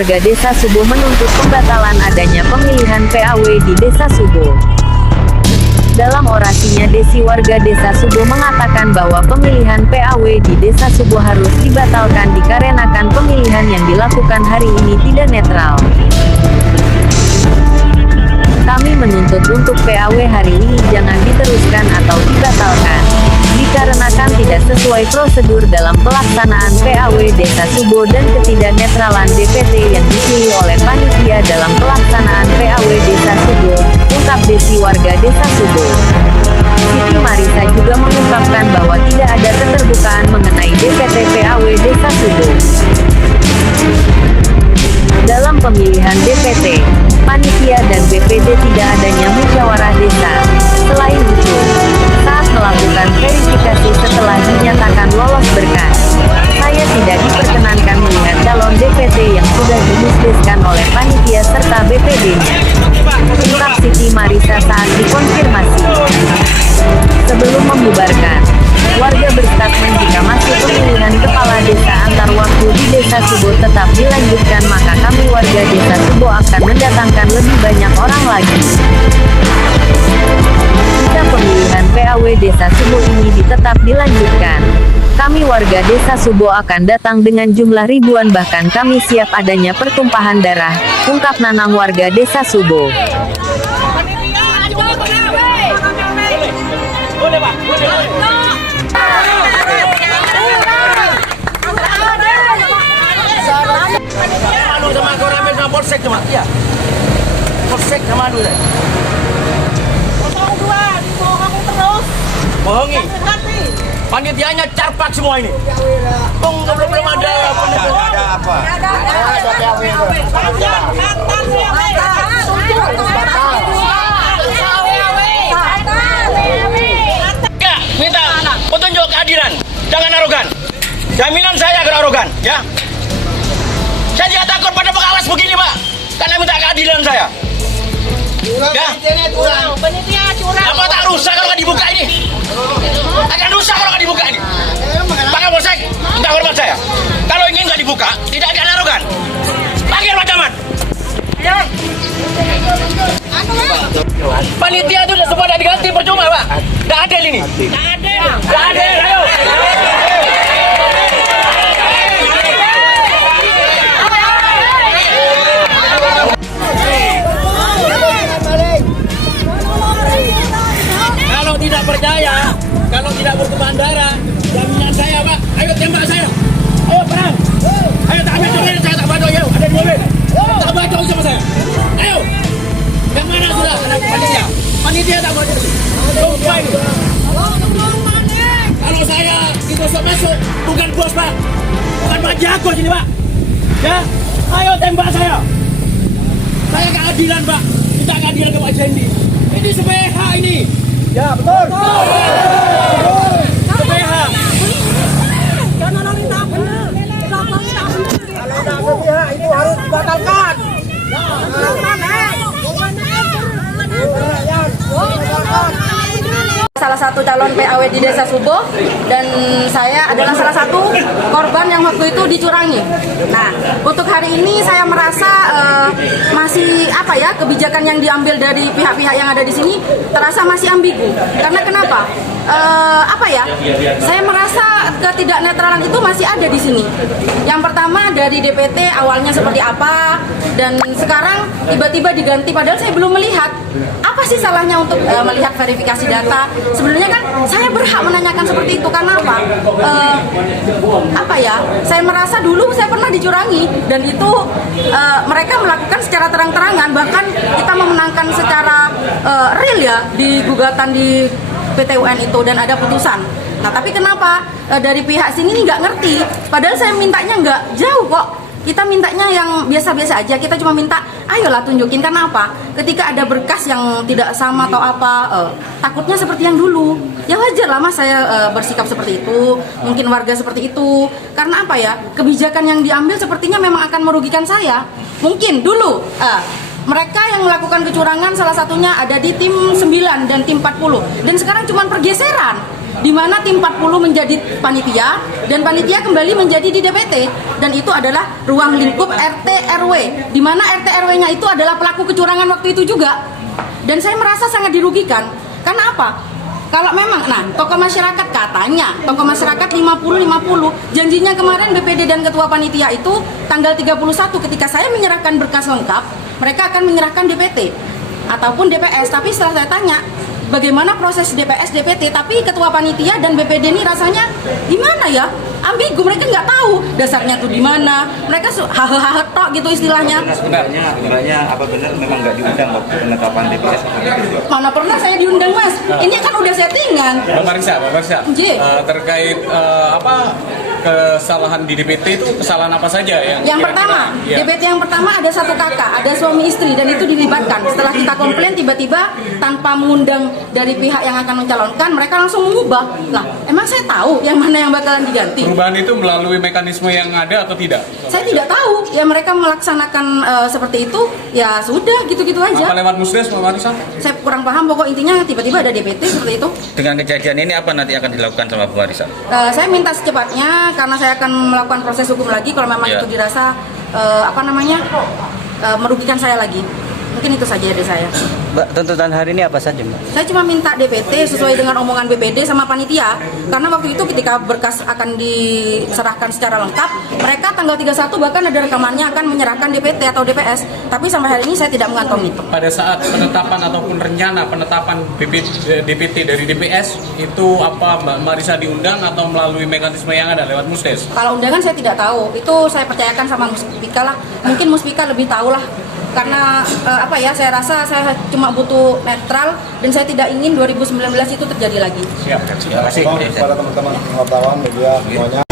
warga Desa Subo menuntut pembatalan adanya pemilihan PAW di Desa Subo. Dalam orasinya, Desi, warga Desa Subo, mengatakan bahwa pemilihan PAW di Desa Subo harus dibatalkan dikarenakan pemilihan yang dilakukan hari ini tidak netral. Kami menuntut untuk PAW hari ini jangan diteruskan atau dibatalkan, dikarenakan tidak sesuai prosedur dalam pelaksanaan PAW Desa Subo dan ketidaknetralan DPT yang dipilih oleh panitia dalam pelaksanaan PAW Desa Subo, ungkap Desi, warga Desa Subo. Siti Marisa juga mengungkapkan bahwa tidak ada keterbukaan mengenai DPT PAW Desa Subo. Dalam pemilihan DPT, panitia dan BPD tidak adanya musyawarah desa. Selain itu, saat melakukan verifikasi setelah dinyatakan lolos berkas, saya tidak diperkenankan melihat calon DPT yang sudah dimusliskan oleh panitia serta BPD-nya, ungkap Siti Marisa saat dikonfirmasi. Sebelum membubarkan, warga berstatement jika masih pemilihan kepala desa antar waktu di Desa Subo tetap dilanjutkan, maka kami warga Desa Subo akan mendatangkan lebih banyak orang lagi. Jika pemilihan PAW Desa Subo ini tetap dilanjutkan, kami warga Desa Subo akan datang dengan jumlah ribuan, bahkan kami siap adanya pertumpahan darah, ungkap Nanang, warga Desa Subo. Malu sama kau ramai sama polsek cuma, iya. Polsek sama malu deh. 02, dibohong terus. Bohongi. Panitianya carpak semua ini. Bung, belum ada apa. Ya, minta petunjuk keadilan. Jangan arogan. Jaminan saya akan arogan, ya. Saya tidak takut pada pengawas begini, Pak. Karena minta keadilan saya. Ya. Penitia curang. Apa tak rusak kalau nggak dibuka ini? Akan rusak kalau nggak dibuka ini. Pak Kapolsek, minta hormat saya. Kalau ingin nggak dibuka, tidak akan arogan. Panggil Pak Camat. Panitia itu semua tidak diganti, percuma, Pak. Tidak adil ini. Tidak adil. Tidak adil, ayo. Kalau tidak percaya, kalau tidak bertumpahan darah, jaminan saya, Pak. Ayo tembak saya. Ayo perang. Ayo tak ambil mobil, saya tak bantu. Ayo, ada di mobil. Tak bantu sama saya. Ayo. Yang mana sudah? Ada panitia. Panitia tak bantu. Tunggu ini. Kalau saya digosok masuk, bukan bos, Pak. Bukan Pak Jago sini, Pak. Ya. Ayo tembak saya. Saya keadilan, Pak. Minta keadilan ke Pak Jendi. Ini SPH ini. Ya, betul. SPH. Karena lo tidak benar. Kalau tidak berpihak itu harus dibatalkan. Salah satu calon PAW di Desa Subo, dan saya adalah salah satu korban yang waktu itu dicurangi. Nah, untuk hari ini saya merasa masih kebijakan yang diambil dari pihak-pihak yang ada di sini terasa masih ambigu. Karena kenapa? Saya merasa ketidaknetralan itu masih ada di sini. Yang pertama dari DPT awalnya seperti apa, dan sekarang tiba-tiba diganti, padahal saya belum melihat apa sih salahnya untuk melihat verifikasi data. Sebenarnya kan saya berhak menanyakan seperti itu, karena saya merasa dulu saya pernah dicurangi, dan itu mereka melakukan secara terang-terangan, bahkan kita memenangkan secara real ya di gugatan di PT UN itu, dan ada putusan. Nah, tapi kenapa dari pihak sini nggak ngerti? Padahal saya mintanya nggak jauh kok. Kita mintanya yang biasa-biasa aja. Kita cuma minta, ayolah tunjukin. Karena apa? Ketika ada berkas yang tidak sama atau apa, takutnya seperti yang dulu. Ya wajar lah Mas, saya bersikap seperti itu. Mungkin warga seperti itu. Karena apa ya? Kebijakan yang diambil sepertinya memang akan merugikan saya. Mungkin dulu. Mereka yang melakukan kecurangan salah satunya ada di tim 9 dan tim 40. Dan sekarang cuma pergeseran. di mana tim 40 menjadi panitia dan panitia kembali menjadi di DPT, dan itu adalah ruang lingkup RT RW, di mana RT RW-nya itu adalah pelaku kecurangan waktu itu juga. Dan saya merasa sangat dirugikan. Karena apa? Kalau memang, tokoh masyarakat katanya, tokoh masyarakat 50-50, janjinya kemarin BPD dan ketua panitia itu tanggal 31 ketika saya menyerahkan berkas lengkap, mereka akan menyerahkan DPT ataupun DPS. Tapi setelah saya tanya, bagaimana proses DPS, DPT, tapi ketua panitia dan BPD ini rasanya gimana ya? Ambigu, mereka nggak tahu dasarnya tuh di mana. Mereka hahaha tok gitu istilahnya. Sebenarnya apa benar memang nggak diundang waktu penetapan DPS? Mana pernah saya diundang, Mas? Ini kan udah settingan. Bang Marisa, J. terkait kesalahan di DPT itu kesalahan apa saja Yang pertama, DPT yang pertama ada satu kakak, ada suami istri, dan itu dilibatkan. Setelah kita komplain, tiba-tiba tanpa mengundang dari pihak yang akan mencalonkan, mereka langsung mengubah. Lah, emang saya tahu yang mana yang bakalan diganti? Perubahan itu melalui mekanisme yang ada atau tidak? Saya tidak tahu. Ya mereka melaksanakan seperti itu, ya sudah gitu-gitu aja. Apa lewat musdes, Bang Marisa? Saya kurang paham, pokok intinya tiba-tiba ada DPT seperti itu. Dengan kejadian ini apa nanti akan dilakukan sama Bu Marisa? Saya minta secepatnya, karena saya akan melakukan proses hukum lagi kalau memang itu dirasa merugikan saya lagi. Mungkin itu saja dari saya. Mbak, tuntutan hari ini apa saja, Mbak? Saya cuma minta DPT sesuai dengan omongan BPD sama panitia. Karena waktu itu ketika berkas akan diserahkan secara lengkap, mereka tanggal 31 bahkan ada rekamannya akan menyerahkan DPT atau DPS. Tapi sampai hari ini saya tidak mengantongi itu. Pada saat penetapan ataupun rencana penetapan DPT dari DPS, itu apa Mbak Marisa diundang atau melalui mekanisme yang ada lewat musdes? Kalau undangan saya tidak tahu. Itu saya percayakan sama Muspika lah. Mungkin Muspika lebih tahu lah. Karena saya rasa saya cuma butuh netral dan saya tidak ingin 2019 itu terjadi lagi. Siap. Terima kasih. Kepada teman-teman wartawan, media semuanya.